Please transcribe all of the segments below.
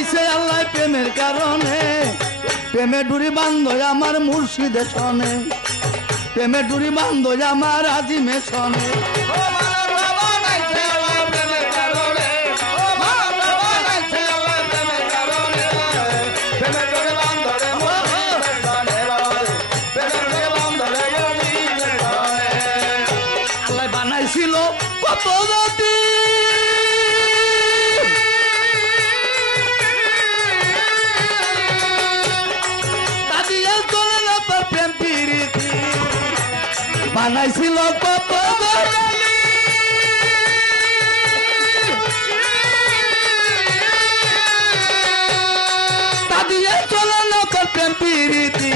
বানাইছে আল্লাহ প্রেমের কারণে প্রেমে ডুরি বান্ধ আমার মুর্শিদের সনে প্রেমে ডুরি বান্ধ আমার আজিমের সনে আল্লাহ বানাইছিল কত জাতি বানাইছিল কত তা দিয়ে চলে না প্রেম প্রীতি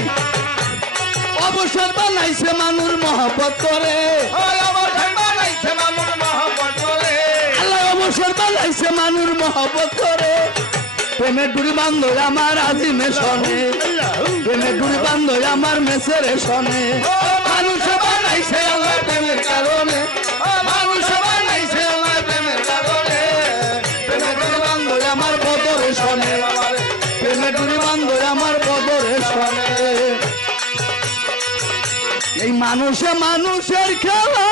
অবসর বানাইছে মানুষ মহব্বত করে আল্লাহ অবসর বানাইছে মানুষ মহব্বত করে প্রেমের ডুরি বান্ধ আমার আজিমের সনে প্রেমের ডুরি বান্ধ আমার মেসের সনে মানুষ বানাইছে আল্লাহ প্রেমের কারণে মানুষ বানাইছে আল্লাহ প্রেমের কারণে প্রেমের ডুরি বান্ধ আমার বদরের সনে প্রেমের ডুরি বান্ধ আমার বদরের সনে এই মানুষে মানুষের খেলা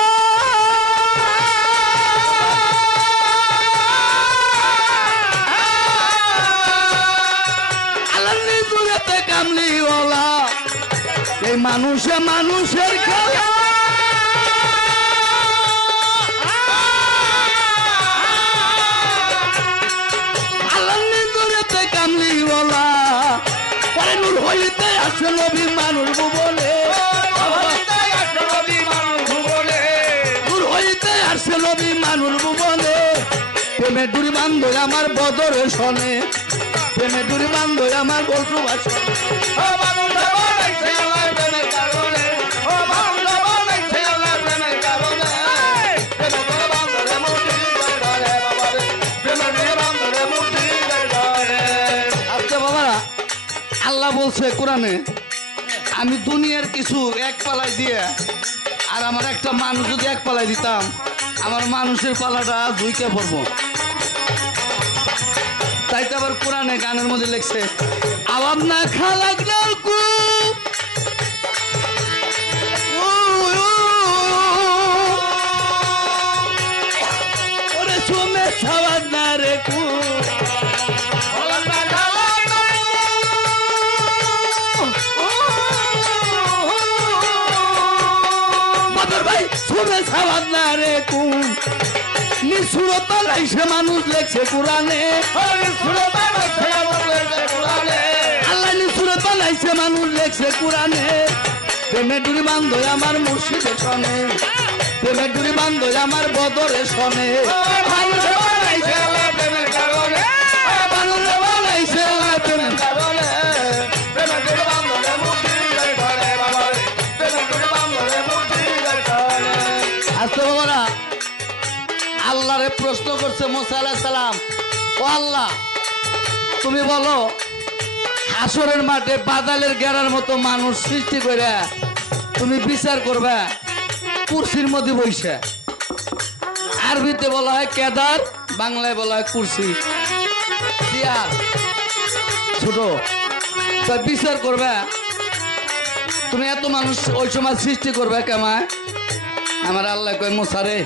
কামলিওয়ালা এই মানুষে মানুষের খেলা আল্লাহ নিদুরেতে কামলিওয়ালা পরে নূর হইতে আসে নবী মানুষ ভুবনে নূর হইতে আসে নবী মানুষ ভুবনে প্রেমের ডুরি বান্ধ আমার বদরের সনে প্রেমের ডুরি বান্ধ আমার বলছু বাসন আল্লাহ বলছে কোরআনে আমি দুনিয়ার কিছু এক পালায় দিয়ে আর আমার একটা মানুষ যদি এক পালায় দিতাম আমার মানুষের পালাটা দুইকে পড়বো তাই তো আবার কোরআনে গানের মধ্যে লিখছে আওয়াজ না খালাক নালকু ওরে সুমে সাওয়াজ না রে কু বাদর ভাই সুমে সাওয়াজ না রে কু নিসুরত লাইছে মানুষ লেখছে কোরআনে আল্লাহ নিসুরত লাইছে মানুষ লেখছে কোরআনে প্রেমে ডুরি বান্ধ আমার মুর্শিদের সনে প্রেমে ডুরি বান্ধ আমার বদরের সনে মানুষ বানাইছে আল্লাহ প্রেমের কারণে মানুষ বানাইছে আল্লাহ প্রেমের কারণে প্রেমে ডুরি বান্ধ মুর্শিদের সনে বাবা প্রেমে ডুরি বান্ধ মুর্শিদের সনে আস্তে বাবারা আল্লাহরে প্রশ্ন করছে মুসা আলাইহিস সালাম ও আল্লাহ তুমি বলো হাসরের মাঠে বাদালের গেরার মতো মানুষ সৃষ্টি করে তুমি বিচার করবে কুরসির মধ্যে বসে আরবিতে বলা হয় কেদার বাংলায় বলা হয় কুরসি চেয়ার ছোট তো বিচার করবে তুমি এত মানুষ ওই সময় সৃষ্টি করবে কেমায় আমার আল্লাহ কয় মুসা রে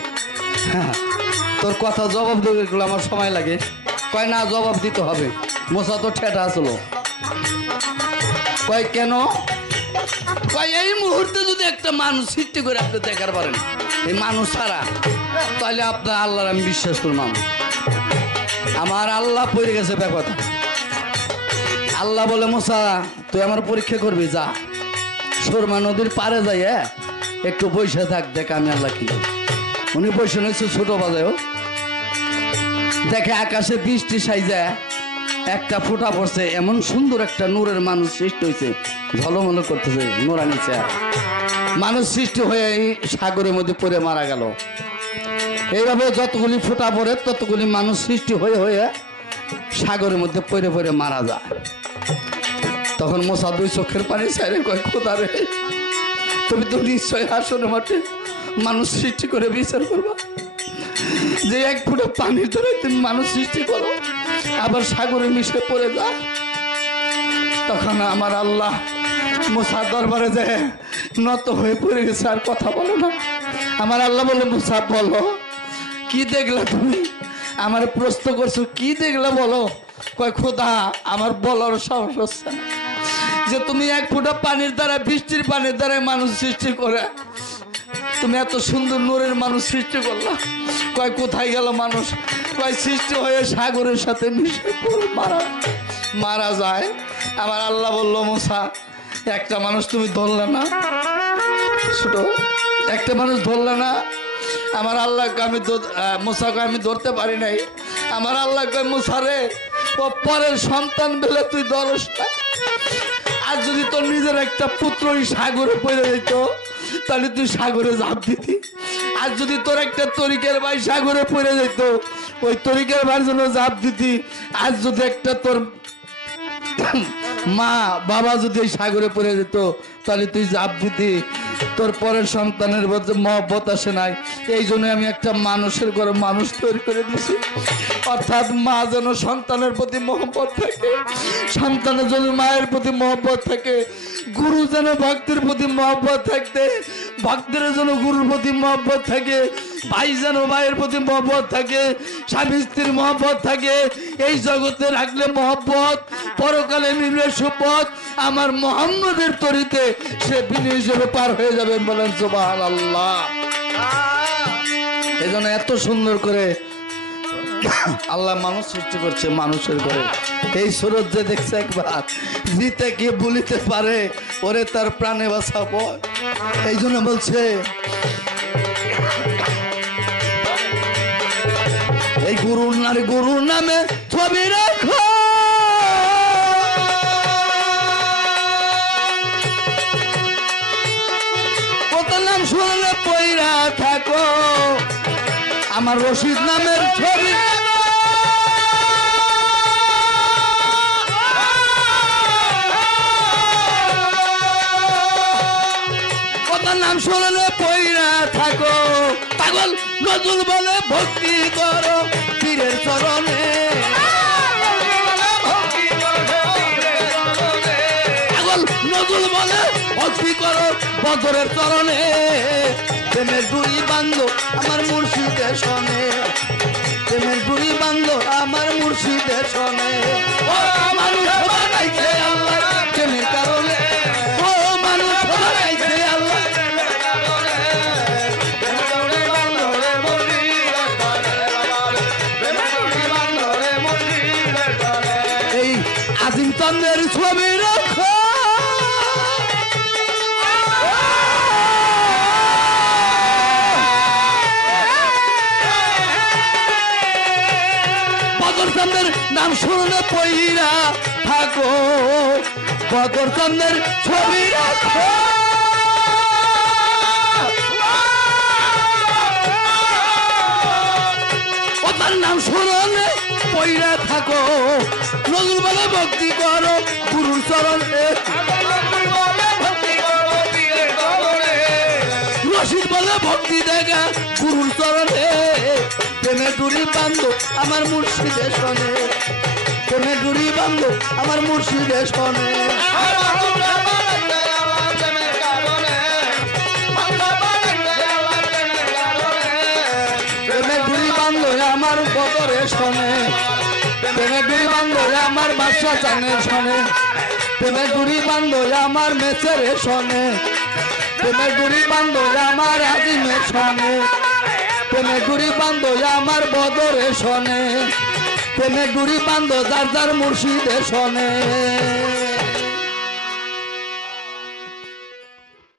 তোর কথা জবাব দেবে আমার সময় লাগে কয় না জবাব দিতে হবে মুসা তো ঠেটা আসলো কয় কেন কয় এই মুহূর্তে যদি একটা মানুষ সৃষ্টি করে আপনি দেখার পারেন এই মানুষ ছাড়া তাহলে আপনার আল্লাহর আমি বিশ্বাস করলাম আমার আল্লাহ পড়ে গেছে ব্যাপারটা আল্লাহ বলে মুসা তুই আমার পরীক্ষা করবি যা সুরমা নদীর পারে যাই একটু বসে থাক দেখ আমি আল্লাহ কি উনি বসে নিয়েছে ছোট বাজায়ও দেখে আকাশে বৃষ্টি সাইজা একটা ফোঁটা পড়ছে এমন সুন্দর একটা নূরের মানুষ সৃষ্টি হয়েছে ঝলমল করতেছে নোরানি চেহারা মানুষ সৃষ্টি হয়ে সাগরের মধ্যে পড়ে মারা গেল এইভাবে যতগুলি ফোঁটা পড়ে ততগুলি মানুষ সৃষ্টি হয়ে হয়ে সাগরের মধ্যে পড়ে পড়ে মারা যায় তখন মোসা দুই চোখের পানি ছাড়ে কয় খোদা রে তুমি তো নিশ্চয় হাসরের মাঠে মানুষ সৃষ্টি করে বিচার করবা যে এক ফুটা পানির ধরে তুমি মানুষ সৃষ্টি করো আবার সাগরে মিশে পড়ে যায়। তখন আমার আল্লাহ মুসা দরবারে যায় নত হয়ে পড়ে গেছে, আর কথা বলে না। আমার আল্লাহ বলে, মুসা বলো কি দেখলা তুমি? আমার প্রশ্ন করছো কি দেখলা বলো? কয় খোদা আমার বলার সাহস হচ্ছে না যে তুমি এক ফোঁটা পানির দ্বারা, বৃষ্টির পানির দ্বারা মানুষ সৃষ্টি করে তুমি এত সুন্দর নূরের মানুষ সৃষ্টি করলা। কয় কোথায় গেল মানুষ? কয় সৃষ্টি হয়ে সাগরের সাথে মিশে মারা যায়। আমার আল্লাহ বললো, মুসা একটা মানুষ তুমি ধরলে না, ছোট একটা মানুষ ধরলে না। আমার আল্লাহকে আমি মুসাকে আমি ধরতে পারি নাই। আমার আল্লাহ কয়, মুসা রে ও পরের সন্তান বেলে তুই ধরস না। আর যদি তোর নিজের একটা পুত্রই সাগরে পড়ে যেত তাহলে তুই সাগরে ঝাঁপ দিতি। আর যদি তোর একটা তরিকের ভাই সাগরে পড়ে যেত ওই তরিকের ভাইয়ের জন্য ঝাঁপ দিতি। আর যদি একটা তোর মা বাবা যদি সাগরে পড়ে যেত তাহলে তুই ঝাঁপ দিতি। তোর পরের সন্তানের মহব্বত আসে নাই, এই জন্য আমি একটা মানুষের ঘরে মানুষ তৈরি করে দিছি। অর্থাৎ মা যেন সন্তানের প্রতি মহব্বত থাকে, সন্তানের জন্য মায়ের প্রতি মহব্বত থাকে, গুরু যেন ভক্তের প্রতি মহব্বত থাকতে, ভক্তের জন্য গুরুর প্রতি মহব্বত থাকে, ভাই যেন ভাইয়ের প্রতি মহব্বত থাকে, স্বামী স্ত্রীর মহব্বত থাকে। এই জগতে রাখলে মহব্বত, পরকালে মিলবে সুপথ। আমার মোহাম্মদের তরিতে সে বিনি হিসেবে পার হয়ে যাবেন। বলেন সুবহানাল্লাহ। এই জন্য এত সুন্দর করে আল্লাহ মানুষ সৃষ্টি করছে মানুষের ঘরে। এই সুরত যে দেখছে একবার জিতে কে বলিতে পারে ওরে তার প্রাণে বাঁচাবো। এই জন্য বলছে এই গুরুর নামে ছবি রাখো, কত নাম শুনলে পইরা থাকো, আমার রশিদ নামের ছবি কত নাম শুনলে পইরা থাকো। পাগল নজরুল বলে ভক্তি করো পীরের চরণে, পাগল নজরুল বলে ভক্তি করো বদরের চরণে। প্রেমের ডুরি বান্ধব আমার মুর্শিদের শোনে, প্রেমের ডুরি বান্ধব আমার মুর্শিদের শোনে। ও মানুষ বানাইছে আল্লাহ প্রেমের কারণে, ও মানুষ বানাইছে আল্লাহ। এই আজিম চন্দ্রের ছবি রাখো, চন্দ্রের নাম শুনলে পইরা থাকো, বদর চন্দ্রের ছবি রাখো। ও তার নাম শুনলে পইরা থাকো, নজরুল বলে ভক্তি করো গুরুর চরণে, রশিদ বলে ভক্তি দেখা গুরুর চরণে। প্রেমে ডুরি বান্ধব আমার মুর্শিদের শোনে, প্রেমে ডুরি বান্ধব আমার মুর্শিদের শোনে। প্রেমে ডুরি বান্ধব আমার বদরে শোনে, প্রেমে ডুরি বান্ধব আমার বাদশা চানের শোনে, প্রেমে ডুরি বান্ধব আমার মেসের শোনে, প্রেমে ডুরি বান্ধব আমার আজিমের শোনে, প্রেমে ডুরি বান্ধব আমার বদরে শোনে, প্রেমে ডুরি বান্ধব যার যার মুর্শিদে শোনে।